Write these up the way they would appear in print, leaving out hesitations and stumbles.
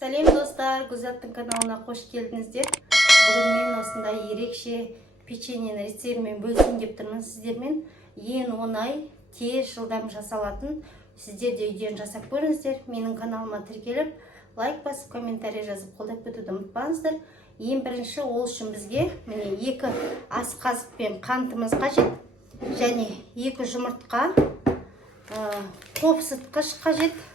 Сәлем достар, Гүлзаттың каналына қош келдіңіздер. Бүгін мен осындай ерекше печеньені рецептімен бөлісейін деп тұрмын сіздермен. Ең оңай, тез, жылдам жасалатын. Сіздер де үйден жасап көріңіздер. Менің каналыма тіркеліп, лайк басып, комментарий жазып қолдап кетуді ұмытпаңыздар. Ең бірінші ол үшін бізге міне 2 ас қасықпен қантымыз қажет, және 2 жұмыртқа, қопсытқыш қажет.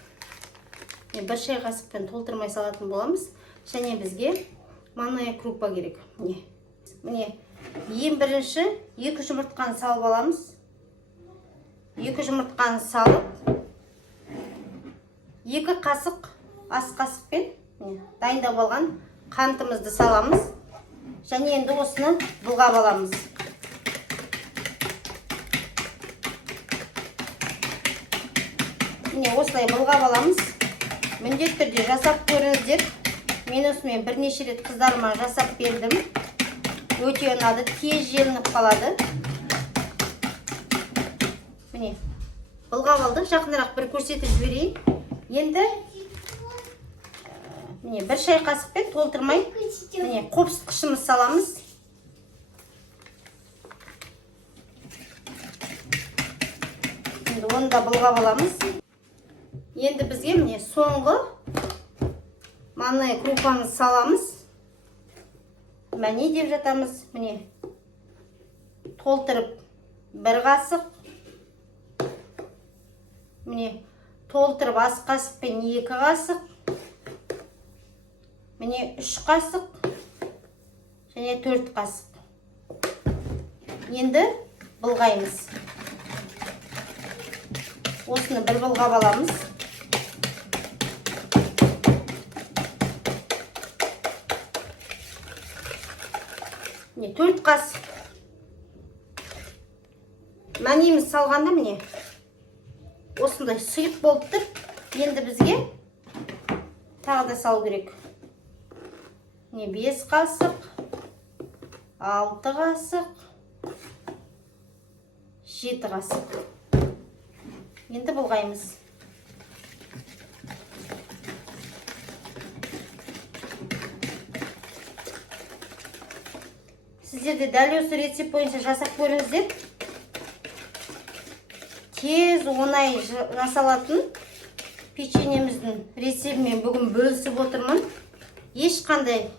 1 шай қасықпен толтырмай салатын боламыз. Және бізге манная крупа керек. Міне, ең бірінші 2 жұмыртқаны салып аламыз. 2 жұмыртқаны салып, 2 қасық ас қасықпен дайындап алған қантымызды саламыз. Және енді осыны былғап аламыз. Міне, осылай былғап аламыз. Міндетті түрде жасап көріңіздер. Мен осымен бірнеше рет қыздарыма жасап бердім. Өте ұнады, тез желініп қалады. Міне, былғап алдық. Жақынырақ бір көрсетіп жіберейін. Енді міне 1 шай қасықпен толтырмай міне қопсытқышымыз саламыз. Енді оны да былғап аламыз. Енді бізге міне соңғы манная крупамыз саламыз. Мәне деп жатамыз. Міне толтырып 1 қасық. Міне толтырып ас қасықпен 2 қасық. Міне 3 қасық. Және 4 қасық. Енді былғаймыз. Осыны бір былғап аламыз. Міне 4 қасық. Мәнеміз салғанда міне осындай сұйық болып тұр. Енді бізге тағы да салу керек. Міне 5 қасық, 6 қасық, 7 қасық. Енді былғаймыз. Сіздер де дәл осы рецепт бойынша жасап көріңіздер. Тез, оңай жасалатын печеньеміздің рецептімен бүгін бөлісіп отырмын. Ешқандай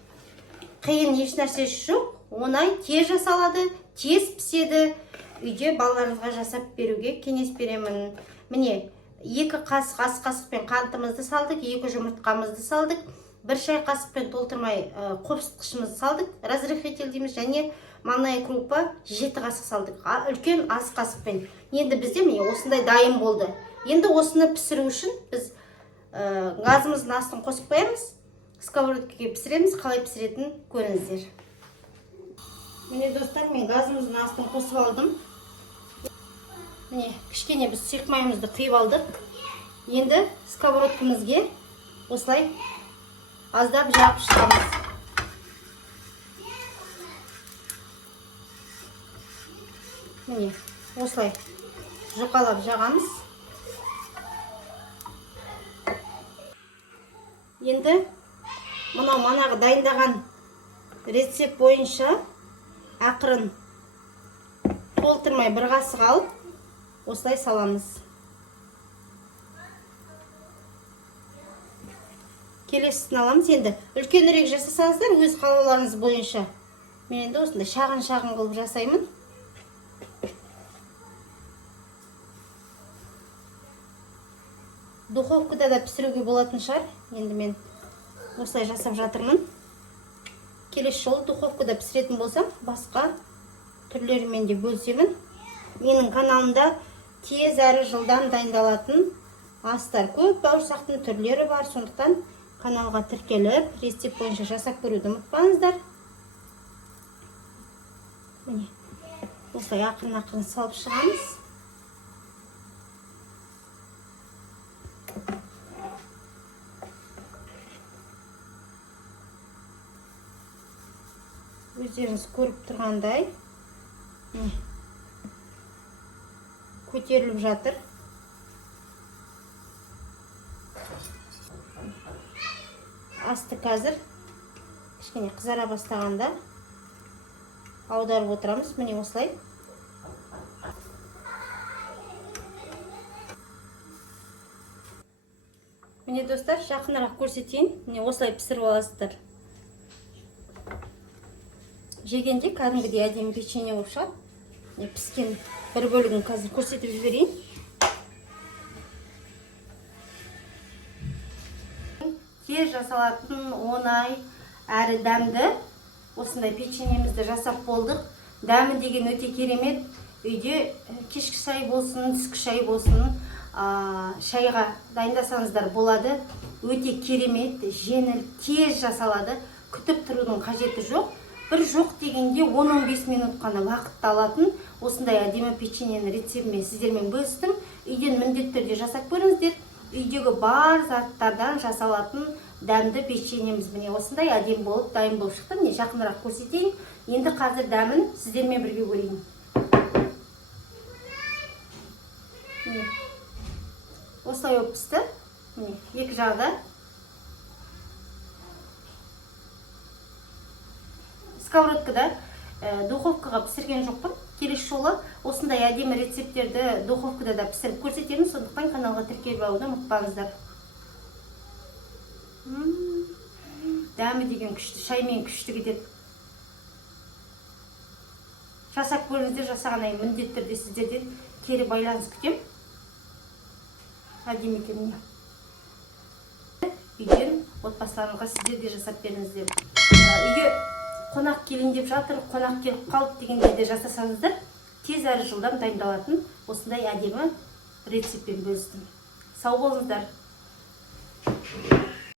қиын ешнәрсесі жоқ. Оңай, тез жасалады, тез піседі. Үйде балаларыңызға жасап беруге кеңес беремін. Міне 2 қасық ас қасықпен қантымызды салдық, 2 жұмыртқамызды салдық, 1 шай қасықпен толтырмай қопсытқышымызды салдық, разрыхлитель дейміз, және манная крупа 7 қасық салдық, үлкен ас қасықпен. Енді бізде міне осындай дайын болды. Енді осыны пісіру үшін біз газымыздың астын қосып қоямыз, сковородкаға пісіреміз. Қалай пісіретінін көріңіздер. Міне достар, мен газымыздың астын қосып алдым. Міне, кішкене біз сұйық майымызды құйып алдық. Енді сковородкамызға осылай аздап жағып шығамыз. Міне, осылай жұқалап жағамыз. Енді мынау манағы дайындаған рецепт бойынша ақырын толтырмай 1 қасық алып, осылай саламыз. Келесісін аламыз. Енді үлкенірек жасасаңыздар өз қалауларыңыз бойынша. Мен енді осындай шағын қылып жасаймын. Духовкада да пісіруге болатын шығар. Енді мен осылай жасап жатырмын. Келесі жолы духовкада пісіретін болсам, басқа түрлерімен де бөлісемін. Менің каналымда тез әрі жылдам дайындалатын астар көп, бауырсақтың түрлері бар. Сондықтан каналға тіркеліп, рецепт бойынша жасап көруді ұмытпаңыздар. Міне, осылай ақырын салып шығамыз. Өздеріңіз көріп тұрғандай көтеріліп жатыр. асты қазір кішкене қызара бастағанда аударып отырамыз. Міне осылай. Міне достар, жақынырақ көрсетейін. Міне осылай пісіріп аласыздар. Жегенде кәдімгідей әдемі печенье болып шығады. Піскен бір бөлігін қазір көрсетіп жіберейін. Тез жасалатын, оңай әрі дәмді осындай печеньемізді жасап болдық. Дәмі деген өте керемет. Үйде кешкі шай болсын, түскі шай болсын, шайға дайындасаңыздар болады. Өте керемет, жеңіл, тез жасалады. Күтіп тұрудың қажеті жоқ. Бір жоқ дегенде 10-15 минут қана уақытты алатын осындай әдемі печеньені рецептімен сіздермен бөлістім. Үйден міндетті түрде жасап көріңіздер. Үйдегі бар заттардан жасалатын дәмді печеньеміз міне осындай әдемі болып дайын болып шықты. Міне жақынырақ көрсетейін. Енді қазір дәмін сіздермен бірге көрейін. Осылай болып пісті. Міне екі жағда. Сковородкада духовкаға пісірген жоқпын. Келесі жолы осындай әдемі рецепттерді духовкада да пісіріп көрсетемін. Сондықтан каналға тіркеліп алуды ұмытпаңыздар. Дәмі деген күшті, шаймен күшті кетеді. Жасап көріңіздер, жасағаннан кейін міндетті түрде сіздерден кері байланыс күтем. Әдемі екен. Үйден отбасыларыңызға сіздер де жасап беріңіздер. Үйге қонақ келін деп жатыр, қонақ келіп қалып дегенде де жасасаңыздар, тез әрі жылдам дайындалатын осындай әдемі рецептпен бөлістім. Сау болыңыздар.